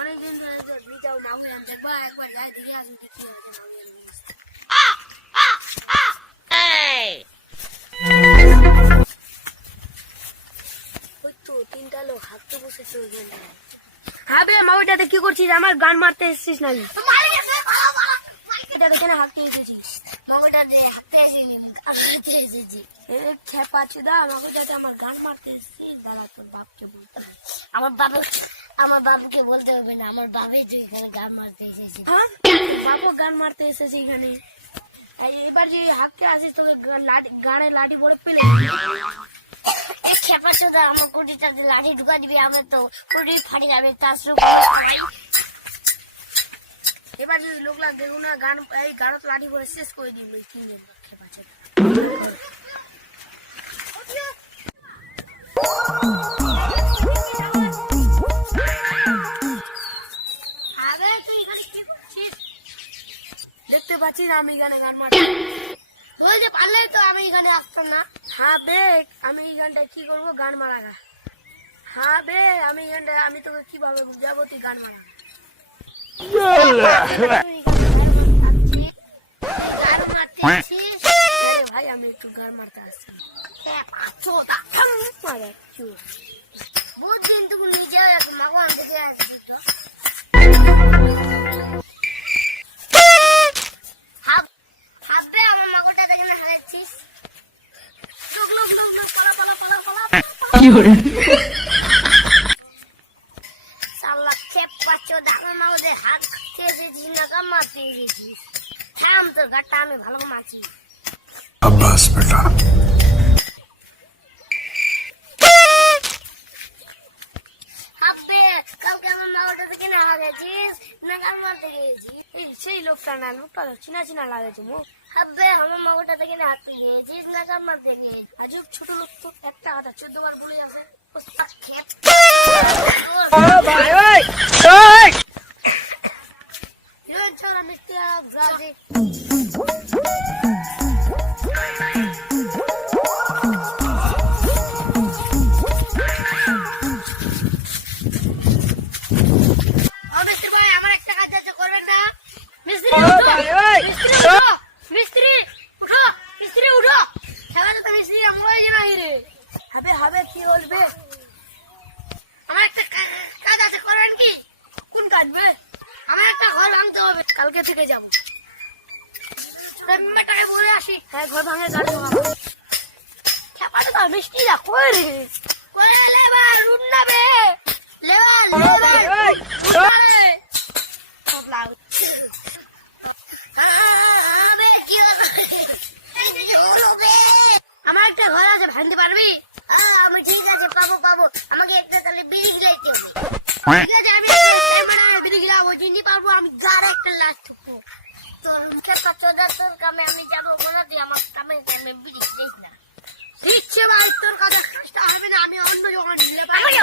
অনেকদিন ধরে ভিডিও মাগুর দেখবো, একবার যাই দেখে আসুন কি হয়েছে। ওই তো তিনটা লোক হাঁটতে বসেছে ওইখানে। হ্যাঁ বে মাগুরটাতে কি করছিস? আমার গান মারতে এসেছিস নাকি? এটা কেন হাঁটতে এসেছিস? মাগুরটা হাঁটতে এসেছি। খেপা চুদা, মাগুরটাতে আমার গান মারতে এসেছিস। দাঁড়া তোর বাপকে বলতে হবে। আমার বাবুকে বলতে হবে না, আমার বাবু যে এখানে গান মারতে এসেছে। হ্যাঁ বাবু গান মারতে এসেছে এখানে। এবার যে হাঁটতে আসিস তোকে গানে লাঠি পরে পেলে খেপার সাথে আমার কুটিটাতে লাঠি ঢুকা দিবি, আমার তো কুটি ফাটি যাবে। তার এবার যদি লোক লাগ দেখুন না গান এই গানত লাঠি পরে শেষ করে দিবি। কিনে খেপা চুদা। দেখতে পাচ্ছি না আমি এখানে গান মারছি। তুই যে পারলে তো আমি এখানে আসতাম না। হ্যাঁ বে আমি এই গানটা কি করবো? গান মারা গা। হ্যাঁ বে আমি এখানটা আমি তোকে কিভাবে বুঝাবো তুই গান মারা। ভাই আমি একটু গান মারতে আসছি। বহুত দিন তুমি নিজে মাগো থেকে ভাববে আমার মাগোটা দেখে না হারাচ্ছিস। সাল্লা খেপ পাচ্ছ আমার মাগোদের হাত এসেছিস না কাম মারতে এসেছিস। থাম তোর গাটটা আমি ভালো মারছি। আব্বাস বেটা কাউকে আমার মাগোটা থেকে না হারাচ্ছিস না কাম মারতে গিয়েছিস। সেই লোকটা না, লোকটা চিনা চিনা লাগেছে মুখ। হাব্বে আমার মাগোটা থেকে না হাঁটতে গিয়েছিস না কাম মারতে গিয়েছিস। আজব ছোট লোক তো একটা হাজার 14 বার বলে আছে। খেপ মিষ্টি ব্রাজি হবে হবে কি বলবে? আমার একটা কাজ আছে, করবেন কি? কোন কাটবে? আমার একটা ঘর ভাঙতে হবে, কালকে থেকে যাবো। মেটাকে বলে আসি। হ্যাঁ ঘর ভাঙে গাড়ি খেপাটা তো মিষ্টি না কই রে করে লেবার রুন্নাবে লেবার সব লাগ আমার একটা ঘর আছে, ভাঙতে পারবি? আমি ঠিক আছে, পাবো পাবো। আমাকে একটা তাহলে বিড়ি গিলাইতে হবে। ঠিক আছে আমি বিড়ি গিলাবো, চিনি পারবো। আমি গাড় একটা লাশ ঠুকবো তোর মুখে। তোর কামে আমি যাবো, মনে দিই আমার কামে বিড়ি দিস না। দিচ্ছে ভাই তোর কাছে কাজটা হবে না। আমি অন্য যখন আমাকে